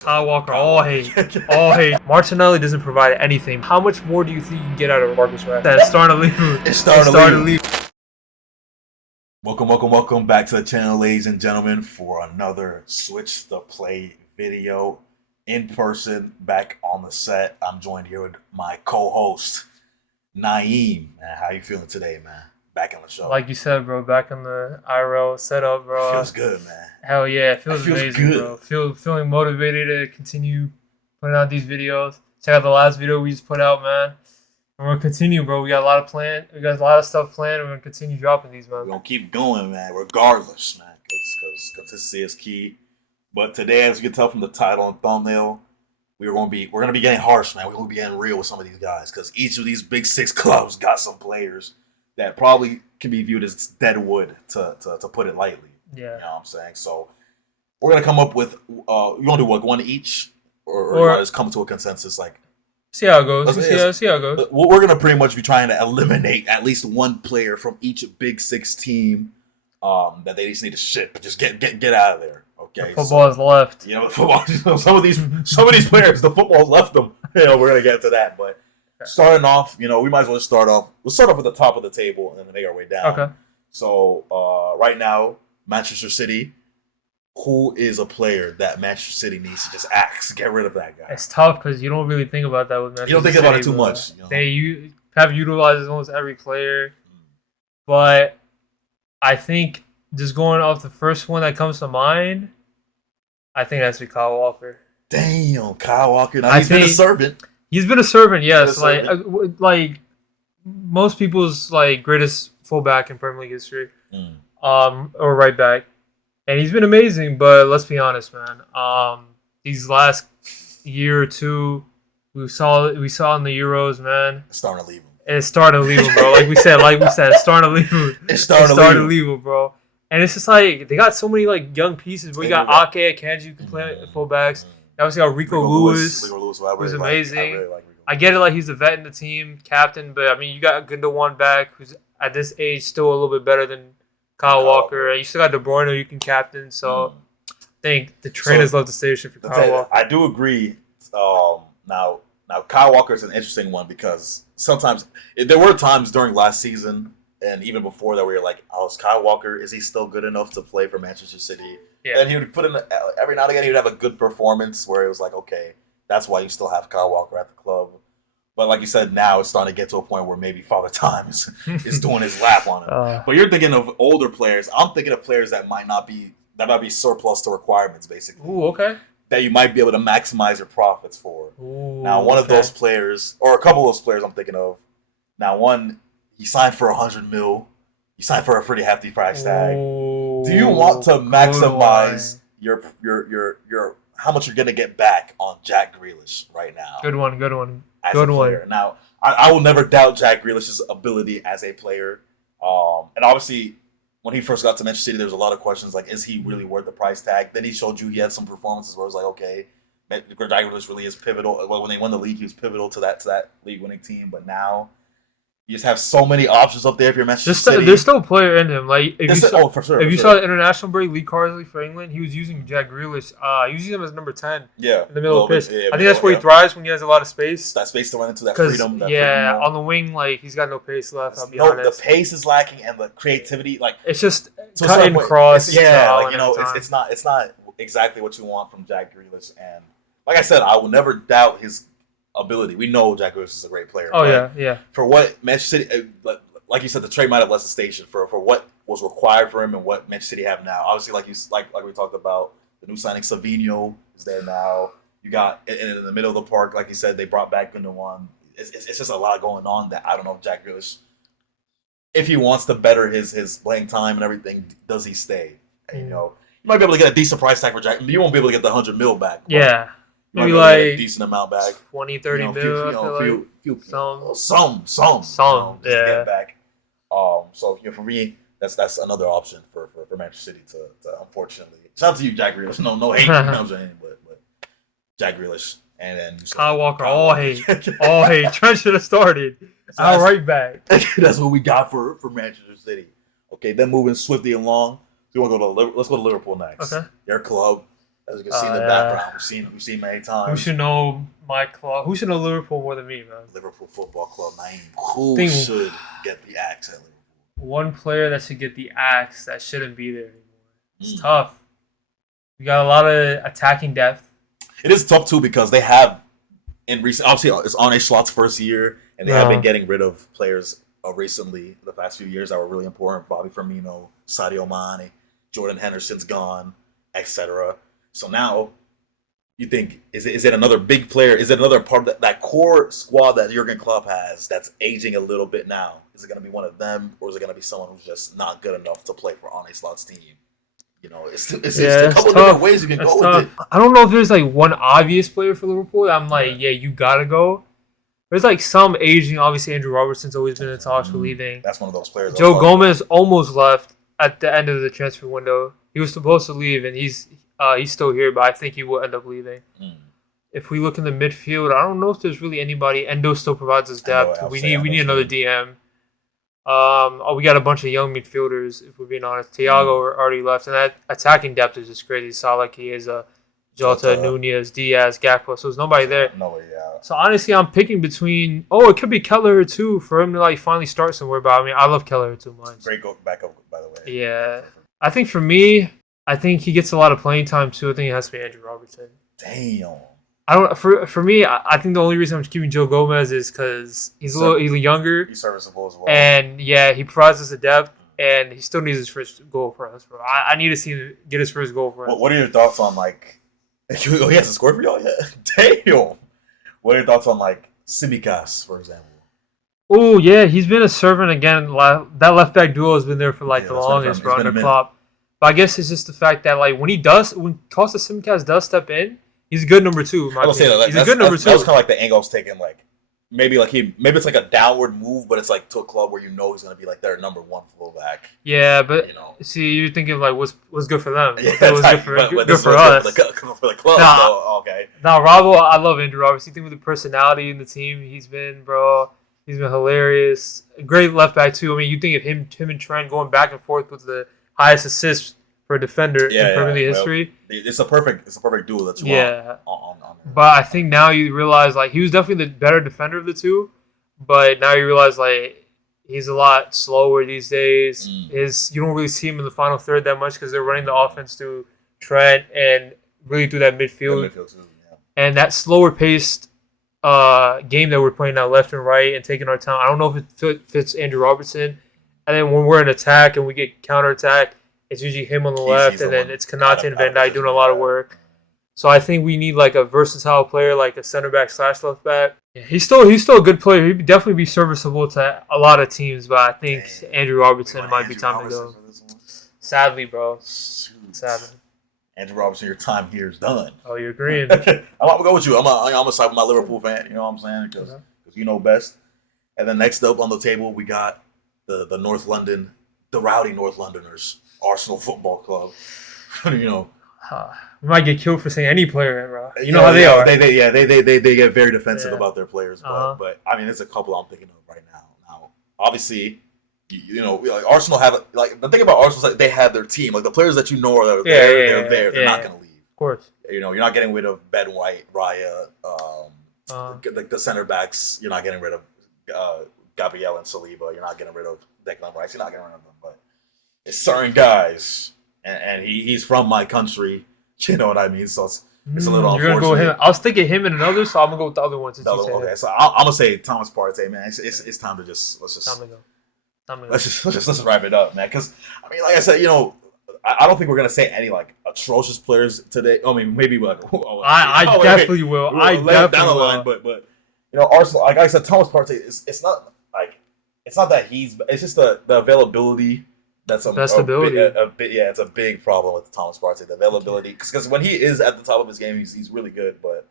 Kyle Walker, all hate. All hate. Martinelli doesn't provide anything. How much more do you think you can get out of Marcus Rashford? It's starting to leave. It's starting to leave. Welcome back to the channel, ladies and gentlemen, for another Switch the Play video in person, back on the set. I'm joined here with my co-host, Naeem. Man, how you feeling today, man? Back on the show. Like you said, bro, back on the IRL setup, bro. Feels good, man. Hell yeah, it feels amazing, good. bro. Feeling motivated to continue putting out these videos. Check out the last video we just put out, man. And we're gonna continue, bro. We got a lot of stuff planned. We're gonna continue dropping these, man. We're gonna keep going, man, regardless, man, because consistency is key. But today, as you can tell from the title and thumbnail, we're gonna be getting harsh, man. We're gonna be getting real with some of these guys, because each of these big six clubs got some players that probably can be viewed as dead wood, to put it lightly. Yeah. You know what I'm saying? So we're gonna come up with you wanna do what, one each, or just come to a consensus, like see how it goes. See how it goes. We're gonna pretty much be trying to eliminate at least one player from each big six team that they just need to ship. Just get out of there. Okay. The football is left. You know, football. Some of these players, the football's left them. You know, we're gonna get to that, but starting off, you know, we might as well just start off. We'll start off at the top of the table and then make our way down. Okay. So right now, Manchester City. Who is a player that Manchester City needs to just axe? Get rid of that guy. It's tough because you don't really think about that with Manchester City. You don't think about it too much. You know? They have utilized almost every player. But I think just going off the first one that comes to mind, I think that's Kyle Walker. Damn, Kyle Walker. Now, he's been a servant. He's been a servant, yes. Like most people's greatest fullback in Premier League history, or right back. And he's been amazing, but let's be honest, man. These last year or two, we saw in the Euros, man. It's starting to leave him. It's starting to leave him, bro. Like we said, it's starting to leave him. It's starting to leave him, bro. And it's just like they got so many young pieces. We got Ake, Kanji, who can play fullbacks. They obviously got Rico Lewis, who's amazing. I really like Rico. I get it, he's a vet in the team, captain, but I mean, you got Gundogan back, who's at this age still a little bit better than Kyle Walker. You still got De Bruyne, who you can captain. So I think the trainers love the station for Kyle Walker. I do agree. Now Kyle Walker is an interesting one, because sometimes there were times during last season and even before that where you're like, oh, is Kyle Walker, is he still good enough to play for Manchester City? Yeah. And he would put in, every now and again, he would have a good performance where it was like, okay, that's why you still have Kyle Walker at the club. But like you said, now it's starting to get to a point where maybe Father Time is doing his lap on him. But you're thinking of older players. I'm thinking of players that might be surplus to requirements, basically. Ooh, okay. That you might be able to maximize your profits for. Ooh, now, one of those players, or a couple of those players I'm thinking of. Now, one, he signed for $100 million. He signed for a pretty hefty price tag. Ooh, do you want to maximize your how much you're going to get back on Jack Grealish right now? Good one. Good one. Now, I will never doubt Jack Grealish's ability as a player. And obviously, when he first got to Manchester City, there was a lot of questions like, is he really worth the price tag? Then he showed you he had some performances where it was like, okay, Jack Grealish really is pivotal. Well, when they won the league, he was pivotal to that league-winning team. But now, you just have so many options up there if you're Manchester City. There's still a player in him. For sure. If you saw the international break, Lee Carsley for England, he was using Jack Grealish. He was using him as number 10. Yeah. In the middle of the pitch. I think that's where he thrives, when he has a lot of space. That space to run into that freedom. On the wing, he's got no pace left. I'll be honest. The pace is lacking, and the creativity, it's just cut and cross. It's not exactly what you want from Jack Grealish. And like I said, I will never doubt his ability. We know Jack Grealish is a great player. Oh, yeah. For what Manchester City, like you said, the trade might have left the station for what was required for him and what Manchester City have now. Obviously, like we talked about, the new signing Savinho is there now. You got in the middle of the park, like you said, they brought back Gundogan. It's just a lot going on that I don't know if Jack Grealish, if he wants to better his playing time and everything, does he stay? And, you might be able to get a decent price tag for Jack. You won't be able to get the $100 million back. Yeah. Maybe a decent amount back. 20, 30 mil. Some. Get back. So for me, that's another option for Manchester City to unfortunately. Shout out to you, Jack Grealish. No hate, but Jack Grealish and then Kyle Walker, all hate. Trent should have started. Right back. That's what we got for Manchester City. Okay, then moving swiftly along. So let's go to Liverpool next. Okay. Their club. As you can see in the background, we've seen many times. Who should know my club? Who should know Liverpool more than me, man? Liverpool Football Club. Naeem. Who should get the axe at Liverpool? One player that should get the axe that shouldn't be there anymore. It's tough. We got a lot of attacking depth. It is tough too because they have in recent. Obviously, it's Arne Slot's first year, and they have been getting rid of players recently. The past few years that were really important. Bobby Firmino, Sadio Mane, Jordan Henderson's gone, etc. So now, you think is it another big player? Is it another part of that core squad that Jurgen Klopp has that's aging a little bit now? Is it going to be one of them, or is it going to be someone who's just not good enough to play for Arne Slot's team? You know, it's a couple different ways you can go with it. I don't know if there's like one obvious player for Liverpool. I'm like, yeah, you gotta go. There's like some aging. Obviously, Andrew Robertson's always been in talks for leaving. That's one of those players. Joe Gomez almost left at the end of the transfer window. He was supposed to leave, and he's still here, but I think he will end up leaving. If we look in the midfield, I don't know if there's really anybody. Endo still provides us depth. We need another DM. We got a bunch of young midfielders, if we're being honest. Thiago already left, and that attacking depth is just crazy. Salah, Chiesa, Jota, Nunez, Diaz, Gakpo. So there's nobody there. So honestly, I'm picking between. Oh, it could be Kelleher too for him to like finally start somewhere. But I mean, I love Kelleher too much. Great backup, by the way. Yeah, I think for me, I think he gets a lot of playing time too. I think it has to be Andrew Robertson. Damn. I don't. For me, I think the only reason I'm keeping Joe Gomez is because he's a little younger. He's serviceable as well. And yeah, he provides us the depth, and he still needs his first goal for us, bro. I need to see him get his first goal for us. What are your thoughts on like? He has to score for y'all. Yeah. Damn. What are your thoughts on like Tsimikas, for example? Oh yeah, he's been a servant again. That left back duo has been there for like the longest, bro, under Klopp. But I guess it's just the fact that like when Costa Tsimikas does step in. He's a good number two. He's a good number two. That was kind of like the angle I was taking. Like maybe it's like a downward move, but it's like to a club where you know he's gonna be like their number one fullback. Yeah, but see, you're thinking like what's good for them? Yeah, what's good for us? For the club. Okay. Now, Robbo, I love Andrew Roberts. You think with the personality in the team, he's been hilarious. Great left back too. I mean, you think of him and Trent going back and forth with the highest assists for a defender in Premier League history. It's a perfect duo that you want. But I think now you realize like he was definitely the better defender of the two, but now you realize like he's a lot slower these days. You don't really see him in the final third that much because they're running the offense through Trent and really through that midfield. And that slower paced game that we're playing now left and right and taking our time. I don't know if it fits Andrew Robertson. And then when we're in attack and we get counterattack, it's usually him on the left, and then it's Konate and Van Dijk doing a lot of work. So I think we need like a versatile player, like a center back / left back. Yeah, he's still a good player. He'd definitely be serviceable to a lot of teams, but I think Andrew Robertson might be time to go. Sadly, bro. Sadly. Andrew Robertson, your time here is done. Oh, you're agreeing. I'm gonna go with you. I'm a side with my Liverpool fan. You know what I'm saying? Because you know best. And then next up on the table, we got the North London, the rowdy North Londoners. Arsenal Football Club. We might get killed for saying any player, bro. You know how they are. They get very defensive about their players, but I mean, there's a couple I'm thinking of right now. Now, obviously, like Arsenal have like the thing about Arsenal is like they have their team, like the players that are there. They're not going to leave. Of course. You're not getting rid of Ben White, Raya, the center backs. You're not getting rid of Gabriel and Saliba. You're not getting rid of Declan Rice. You're not getting rid of them, but it's certain guys, and he's from my country. You know what I mean? So it's a little unfortunate. You're gonna go with him. I was thinking him and another, so I'm gonna go with the other one. Okay, so I'm gonna say Thomas Partey, man. It's time to let's wrap it up, man. Because I mean, like I said, I don't think we're gonna say any like atrocious players today. I mean, maybe like I definitely will. I definitely down the line, but Arsenal. Like I said, Thomas Partey it's not that it's just the availability. That's it's a big problem with Thomas Partey. The availability, because when he is at the top of his game, he's really good. But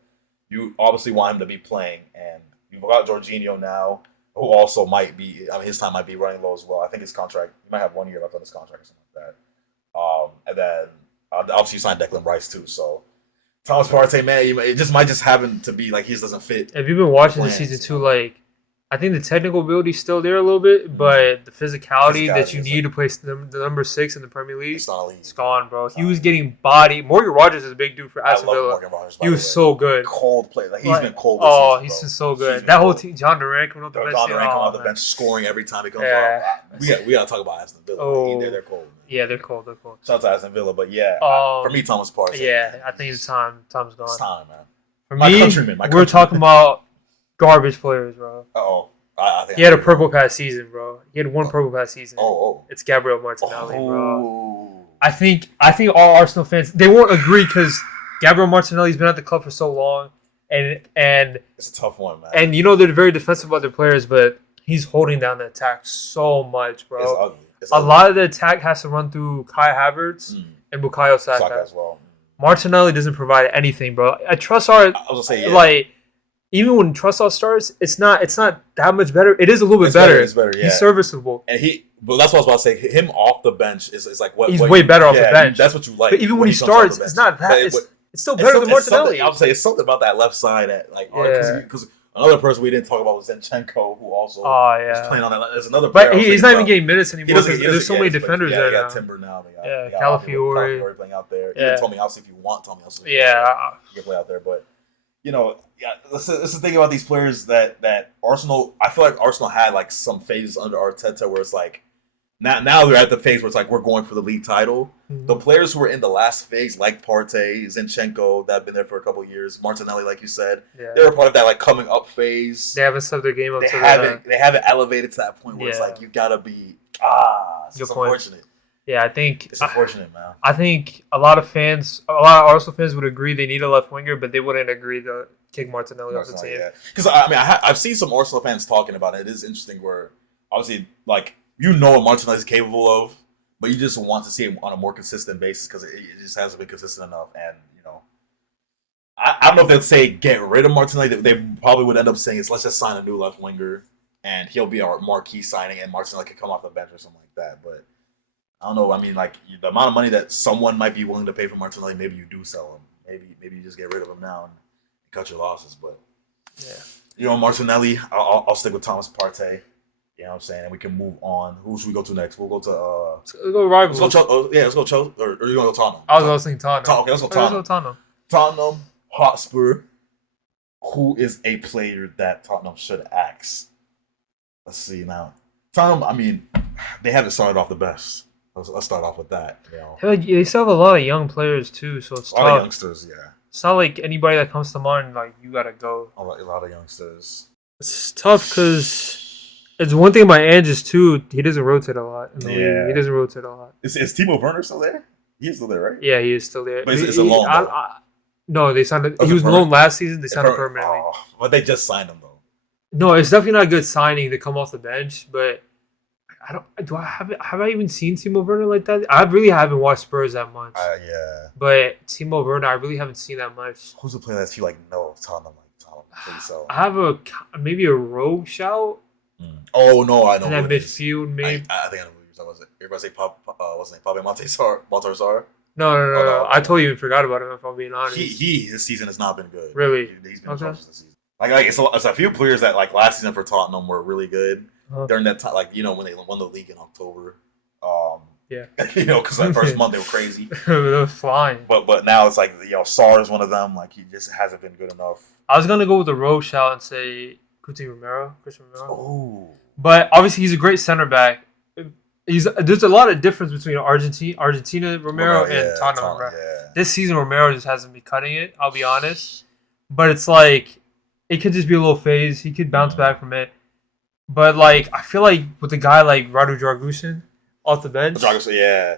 you obviously want him to be playing, and you've got Jorginho now, who also might be. I mean, his time might be running low as well. I think his contract, he might have 1 year left on his contract or something like that. And then obviously you signed Declan Rice too. So Thomas Partey, man, it just might happen to be like he just doesn't fit. Have you been watching the season too? Like I think the technical ability is still there a little bit, but the physicality that you need to play the number 6 in the Premier League, it's gone, bro. He was getting bodied. Morgan Rogers is a big dude for Aston Villa. He was so good. Cold play. Like, he's been cold this season, he's been so good. That whole team, John Durant coming off the bench. John Durant coming off the bench, scoring every time he comes off. We got to talk about Aston Villa. Oh, they're cold. Yeah, they're cold. Shout out to Aston Villa, but for me, Thomas Partey. Yeah, I think it's time. Time's gone. It's time, man. For me, we're talking about garbage players, bro. He had a purple pass season, bro. He had one purple pass season. It's Gabriel Martinelli, bro. I think all Arsenal fans, they won't agree because Gabriel Martinelli's been at the club for so long, and it's a tough one, man. And they're very defensive about their players, but he's holding down the attack so much, bro. It's ugly. A lot of the attack has to run through Kai Havertz and Bukayo Saka as well. Martinelli doesn't provide anything, bro. At Trossard, I was gonna say, like, even when Trossard starts, it's not that much better. It is a little bit better. It's better, yeah. He's serviceable. But that's what I was about to say. Him off the bench is like what he's way better off the bench. That's what you like. But even when he starts, it's not that. It's still better than Martinelli. I would say it's something about that left side because another person we didn't talk about was Zinchenko, who also was playing on that. There's another player. But he's not even getting minutes anymore. There's so many defenders there now. Timber now. They got Calafiori playing out there. Even Tommy Alston, if you want Tommy Alston. You can play out there, but. This is the thing about these players that Arsenal. I feel like Arsenal had like some phases under Arteta where it's like now they're at the phase where it's like we're going for the league title. Mm-hmm. The players who were in the last phase, like Partey, Zinchenko, that have been there for a couple of years, Martinelli, like you said, they were part of that like coming up phase. They haven't stepped their game up. They haven't elevated to that point where it's like you gotta be it's unfortunate. Yeah, I think it's unfortunate, man. I think a lot of Arsenal fans would agree they need a left winger, but they wouldn't agree to kick Martinelli off the team. Because I've seen some Arsenal fans talking about it. It is interesting where obviously like what Martinelli is capable of, but you just want to see him on a more consistent basis because it just hasn't been consistent enough. And I don't know if they'd say get rid of Martinelli. They probably would end up saying let's just sign a new left winger and he'll be our marquee signing, and Martinelli could come off the bench or something like that, but. I don't know. I mean, like the amount of money that someone might be willing to pay for Martinelli, maybe you do sell him. Maybe you just get rid of him now and cut your losses. But Martinelli, I'll stick with Thomas Partey. You know what I'm saying? And we can move on. Who should we go to next? We'll go to let's go rivals. Let's go let's go Chelsea. Or are you gonna go Tottenham? I was thinking Tottenham. Okay, let's go Tottenham. Tottenham Hotspur. Who is a player that Tottenham should axe? Let's see now. Tottenham. I mean, they haven't started off the best. Let's start off with that. They still have a lot of young players too, so it's tough. A lot of youngsters, yeah. It's not like anybody that comes to mind, like you gotta go. A lot of youngsters. It's tough because it's one thing about Anges too. He doesn't rotate a lot in the league. He doesn't rotate a lot. Is Timo Werner still there? He's still there, right? Yeah, he is still there. But it's a loan. No, they signed. He was loaned last season. They signed him permanently. But they just signed him though. No, it's definitely not a good signing to come off the bench, but. Have I even seen Timo Werner like that? I really haven't watched Spurs that much. Yeah. But Timo Werner, I really haven't seen that much. Who's the player that you know of Tottenham? So. I have maybe a rogue shout. Oh no, I know. And that midfield, maybe. I think I know who you're talking about. Everybody say what's his name? Baltazar. No. I totally even forgot about him. If I'm being honest. This season has not been good. Really? He's been atrocious this season. Like it's a few players that like last season for Tottenham were really good. During that time, like when they won the league in October, because that first month they were crazy. They were flying. But now it's like Sarr is one of them. Like he just hasn't been good enough. I was gonna go with the rogue shout and say Christian Romero. Oh, but obviously he's a great center back. There's a lot of difference between Argentina Romero and Tottenham Romero. Yeah. This season Romero just hasn't been cutting it. I'll be honest, but it's like it could just be a little phase. He could bounce back from it. But, like, I feel like with a guy like Radu Dragusin off the bench,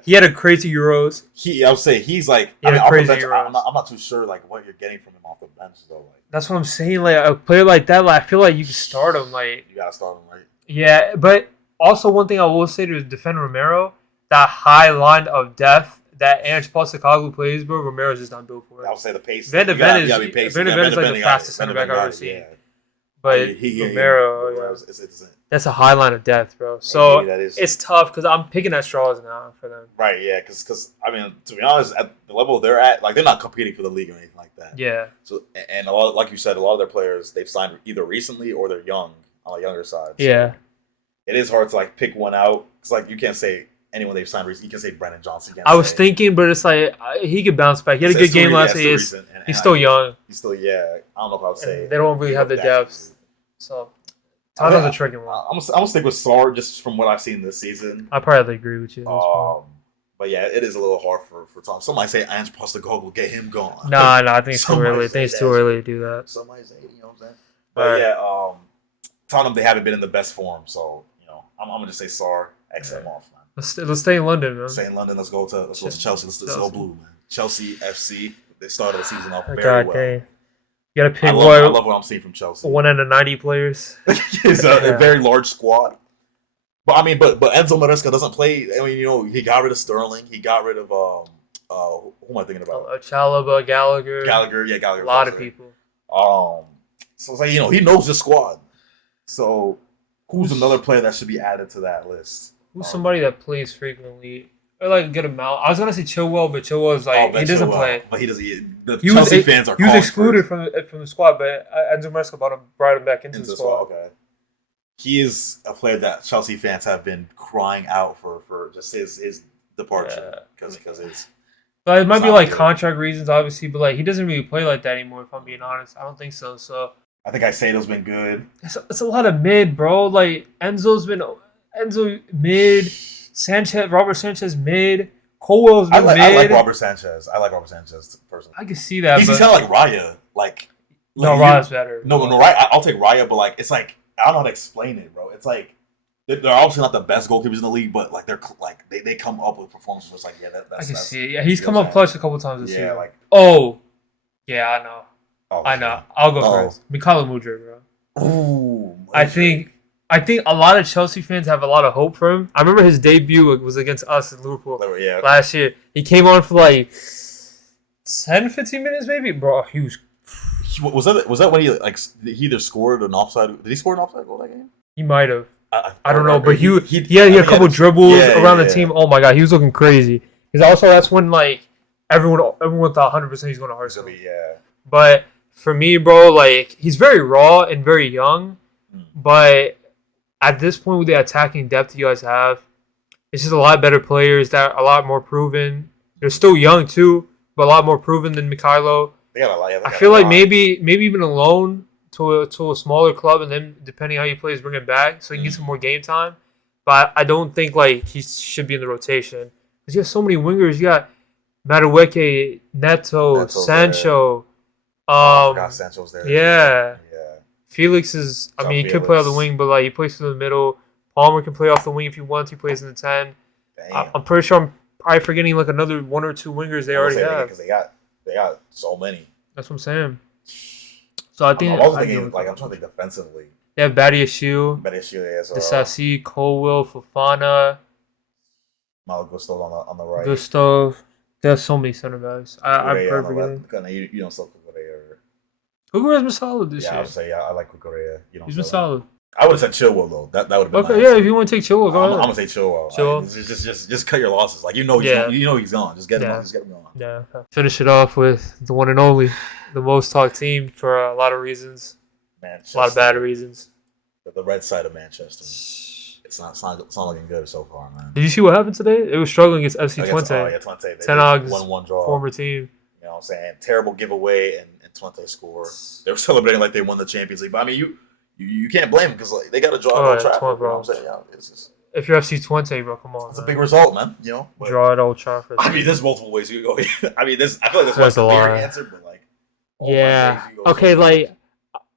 he had a crazy Euros. I would say he's like, crazy Euros. I'm not too sure like what you're getting from him off the bench though. Like that's what I'm saying. Like a player like that, I feel like you can start him. Like you gotta start him, right? Yeah, but also one thing I will say to defend Romero, that high line of depth that Ange Postecoglou plays, bro. Romero's just not built for it. I would say the pace. Van de Ven is like the fastest center back I've ever seen. Yeah. But Romero, that's a high line of depth, bro. So it's tough because I'm picking at straws now for them. Right, yeah, because I mean, to be honest, at the level they're at, like they're not competing for the league or anything like that. Yeah. So and a lot, like you said, a lot of their players they've signed either recently or they're young, on the younger side. So Yeah. it is hard to like pick one out because like you can't say anyone they've signed recently. You can say Brennan Johnson. I was thinking, but it's like he could bounce back. He had a good game last year. He's still young. He's still I don't know if I would say they don't really have the depth. So Tottenham's a tricky one. I'm gonna stick with Sarr just from what I've seen this season. I probably agree with you. But yeah, it is a little hard for Tom. Some might say Ange Postecoglou, get him going. Nah, I think it's too early. I think it's too early to do that. Some might say, you know what I'm saying? But yeah, Tottenham, they haven't been in the best form, so I'm gonna just say Sarr, X them off, man. Let's stay in London, man. Stay in London. Let's go to Chelsea. Let's go blue, man. Chelsea FC. They started the season off very well. Dang. You gotta pick I love what I'm seeing from Chelsea. 1 out of 90 players. It's a very large squad. But I mean, but Enzo Maresca doesn't play. I mean, he got rid of Sterling. He got rid of who am I thinking about? Chalobah, Gallagher. Gallagher. A lot of people. So it's like he knows the squad. So who's another player that should be added to that list? Who's somebody that plays frequently? Or like a good amount. I was gonna say Chilwell, but Chilwell's like he doesn't play. But he doesn't. The Chelsea fans are. He was excluded from the squad, but Enzo Maresca brought him back into the squad. Okay. He is a player that Chelsea fans have been crying out for just his departure because his. But it might be like contract reasons, obviously, but like he doesn't really play like that anymore. If I'm being honest, I don't think so. So I think Caicedo's been good. It's a lot of mid, bro. Like Enzo mid, Robert Sanchez mid, Colwell's been mid. I like Robert Sanchez. Personally. I can see that. He's kind of like Raya. No, Raya's better. No, Raya. I'll take Raya, but like it's like I don't know how to explain it, bro. It's like they're obviously not the best goalkeepers in the league, but like they're like they come up with performances where it's like that's. I can see it. Yeah, he's come up clutch a couple times this year. Yeah, I know. I know. I'll go first. Mikhailo Mudryk, bro. Ooh. I think a lot of Chelsea fans have a lot of hope for him. I remember his debut was against us in Liverpool last year. He came on for like 10, 15 minutes maybe, bro. He was. Was that when he he either scored an offside? Did he score an offside goal that game? He might have. I don't know, but he had a couple dribbles around the team. Oh my god, he was looking crazy. Because also that's when like everyone thought 100% he's going to Arsenal. Yeah. But for me, bro, like he's very raw and very young, but at this point with the attacking depth you guys have, it's just a lot better players that are a lot more proven. They're still young too, but a lot more proven than Mikhailo. I feel like maybe even a loan to a smaller club, and then depending how he plays, bring him back so he can get some more game time. But I don't think like he should be in the rotation because you have so many wingers. You got Madueke, Neto, Sancho. I forgot Sancho's there. Yeah. Felix is. I mean, he could play off the wing, but like he plays through the middle. Palmer can play off the wing if he wants. He plays in the 10. I'm pretty sure I'm probably forgetting like another one or two wingers they already have. Because they got so many. That's what I'm saying. So I think I'm also thinking I'm trying to think defensively. They have Badiashile, Disasi, Colwell, Fofana, Malo Gusto on the right. Gusto. There's so many center backs. I'm perfect. You don't sell Cucurella. Cucurella's been solid this year. I would say I like Cucurella. He's been solid. I would have said Chilwell though. That would have been okay. Yeah, if you want to take Chilwell, go ahead. I'm gonna say Chilwell. Just cut your losses. Like he's gone. Just get him on. Yeah. Finish it off with the one and only, the most talked team for a lot of reasons. Manchester. A lot of bad reasons. The red side of Manchester. It's not looking good so far, man. Did you see what happened today? It was struggling against FC Twente. Twente. Ten Hag's 1-1 draw. Former team. You know what I'm saying? Terrible giveaway and Twente score. They were celebrating like they won the Champions League. But I mean, you can't blame them because like, they got to draw at Old Trafford. You know what I'm saying? If you're FC Twente, bro, come on. It's a big result, man. You know, draw at Old Trafford. I mean, there's multiple ways you could go. I mean, I feel like there's one clear answer, but like, okay, like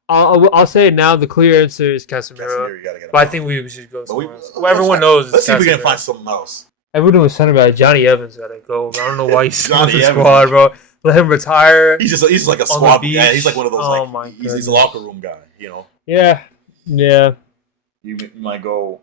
I'll say it now. The clear answer is Casemiro. But I think we should go somewhere else. Everyone knows. Let's see if we can find something else. Everyone was center back. Johnny Evans gotta go. I don't know why he's on the squad, bro. Let him retire. He's just like a squad. Yeah, he's like one of those. He's a locker room guy. You know. Yeah. You might go.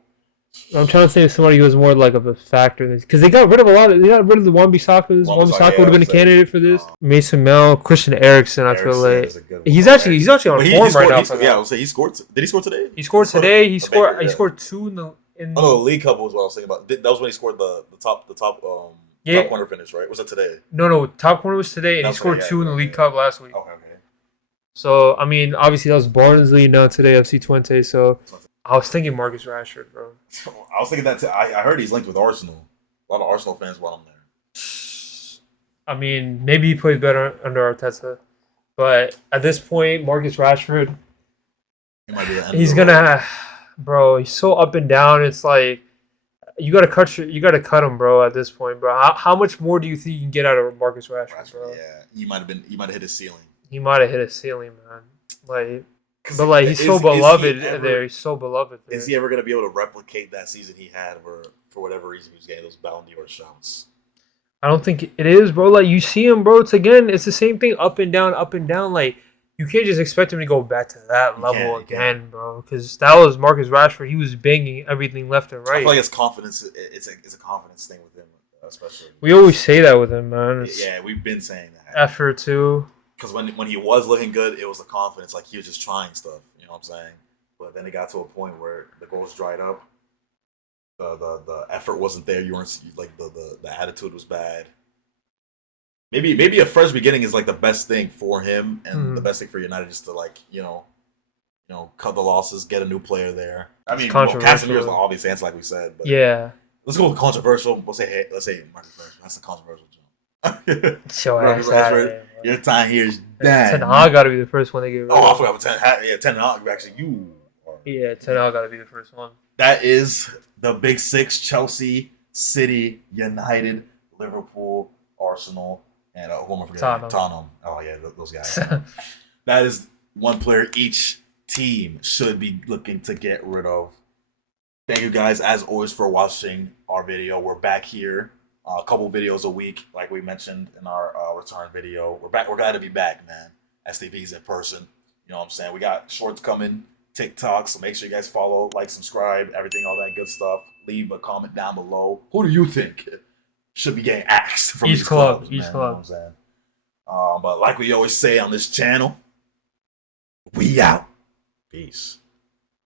I'm trying to think of somebody who was more like of a factor because they got rid of They got rid of the Wan-Bissaka's. Wan-Bissaka would have been a candidate for this. Mason Mount, Christian Eriksen. I feel like he's actually on form right now. Yeah, I would say he scored. Did he score today? He scored today. He scored 2 in the. The League Cup was what I was thinking about. That was when he scored the top corner finish, right? Was that today? No. Top corner was today, and he scored 2 in the League Cup last week. Okay. So I mean, obviously that was Barnsley, now today FC Twente. So I was thinking Marcus Rashford, bro. I was thinking that too. I heard he's linked with Arsenal. A lot of Arsenal fans want him there. I mean, maybe he plays better under Arteta, but at this point, Marcus Rashford, He might be the end he's of the road. gonna, bro. He's so up and down. It's like you gotta cut him, bro. At this point, bro. How much more do you think you can get out of Marcus Rashford, bro? Yeah, he might have hit his ceiling. He might have hit a ceiling, man. Like, but like he's so beloved there. He's so beloved there. Is he ever gonna be able to replicate that season he had, where for whatever reason he was getting those Ballon d'Or shouts? I don't think it is, bro. Like you see him, bro. It's the same thing, up and down, up and down. Like you can't just expect him to go back to that level again, bro. Because that was Marcus Rashford. He was banging everything left and right. I feel like it's confidence. It's a confidence thing with him, especially. We always say that with him, man. Yeah, we've been saying that. Effort too. Because when he was looking good, it was the confidence. Like he was just trying stuff. You know what I'm saying? But then it got to a point where the goals dried up. The effort wasn't there. You weren't like the attitude was bad. Maybe a fresh beginning is like the best thing for him, and the best thing for United is to like cut the losses, get a new player there. I mean, Casemiro's the obvious answer, like we said. But yeah. Let's go with controversial. Let's say Marcus Rashford. That's the controversial joke. Show Marcus Rashford. Your time here is done. Ten Hag got to be the first one they give. Oh, I forgot about Ten Hag. Actually, Ten Hag got to be the first one. That is the Big Six: Chelsea, City, United, Liverpool, Arsenal, and who am I forgetting? Tottenham. Oh yeah, those guys. That is one player each team should be looking to get rid of. Thank you guys, as always, for watching our video. We're back here. A couple videos a week, like we mentioned in our return video. We're back. We're glad to be back, man. STV's in person. You know what I'm saying? We got shorts coming, TikTok, so make sure you guys follow, like, subscribe, everything, all that good stuff. Leave a comment down below. Who do you think should be getting axed from these clubs? Each club. You know what I'm saying? But like we always say on this channel, we out. Peace.